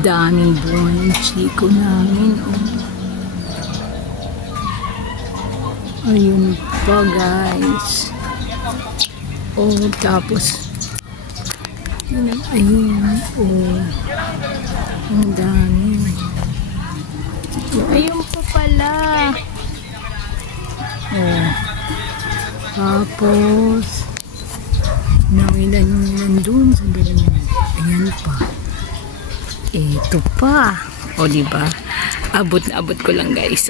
Daming bunga ng chiko namin. Ayun pa guys. Tapos ayun. Ang dami. Ayun pa pala. Tapos ilan nandun sa ganyan. Ayan pa. Ito pa. Diba? Abot na abot ko lang guys.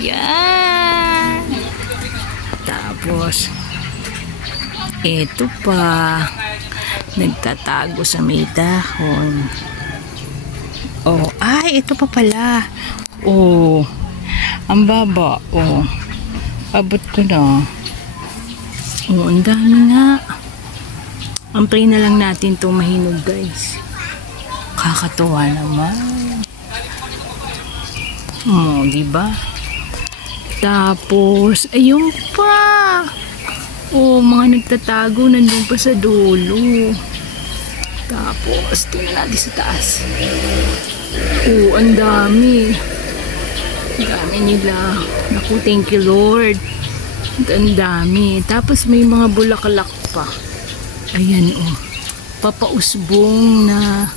Yan. Tapos ito pa. Nagtatago sa may dahon. Ito pa pala. Ang baba. Abot ko na. Ang dami nga. Pray na lang natin itong mahinog guys. Kakatuwa naman. Diba? Tapos, ayun pa. Mga nagtatago nandun pa sa dulo. Tapos, tingnan natin sa taas. Ang dami. Ang dami nila. Naku, thank you Lord. Ang dami. Tapos, may mga bulaklak pa. Ayan papausbong na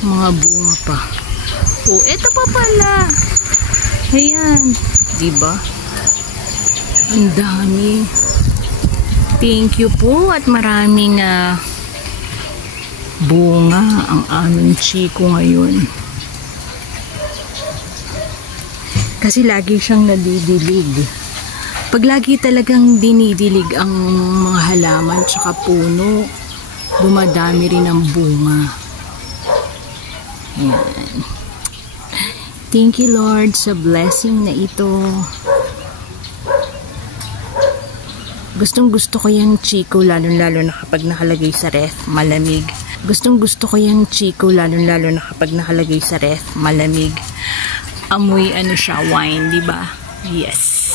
mga bunga pa. Ito pa pala. Ayan. Diba? Ang dami. Thank you po at maraming bunga ang aming chiko ngayon. Kasi lagi siyang nadidilig. Pag lagi talagang dinidilig ang mga halaman tsaka puno, dumadami rin ang bunga. Ayan. Thank you Lord sa blessing na ito. Gustong gusto ko yung chiko lalo na kapag nakalagay sa ref, malamig. Gustong gusto ko yung chiko lalo na kapag nakalagay sa ref, malamig. Amoy siya, wine, diba? Yes.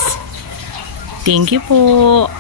Thank you po.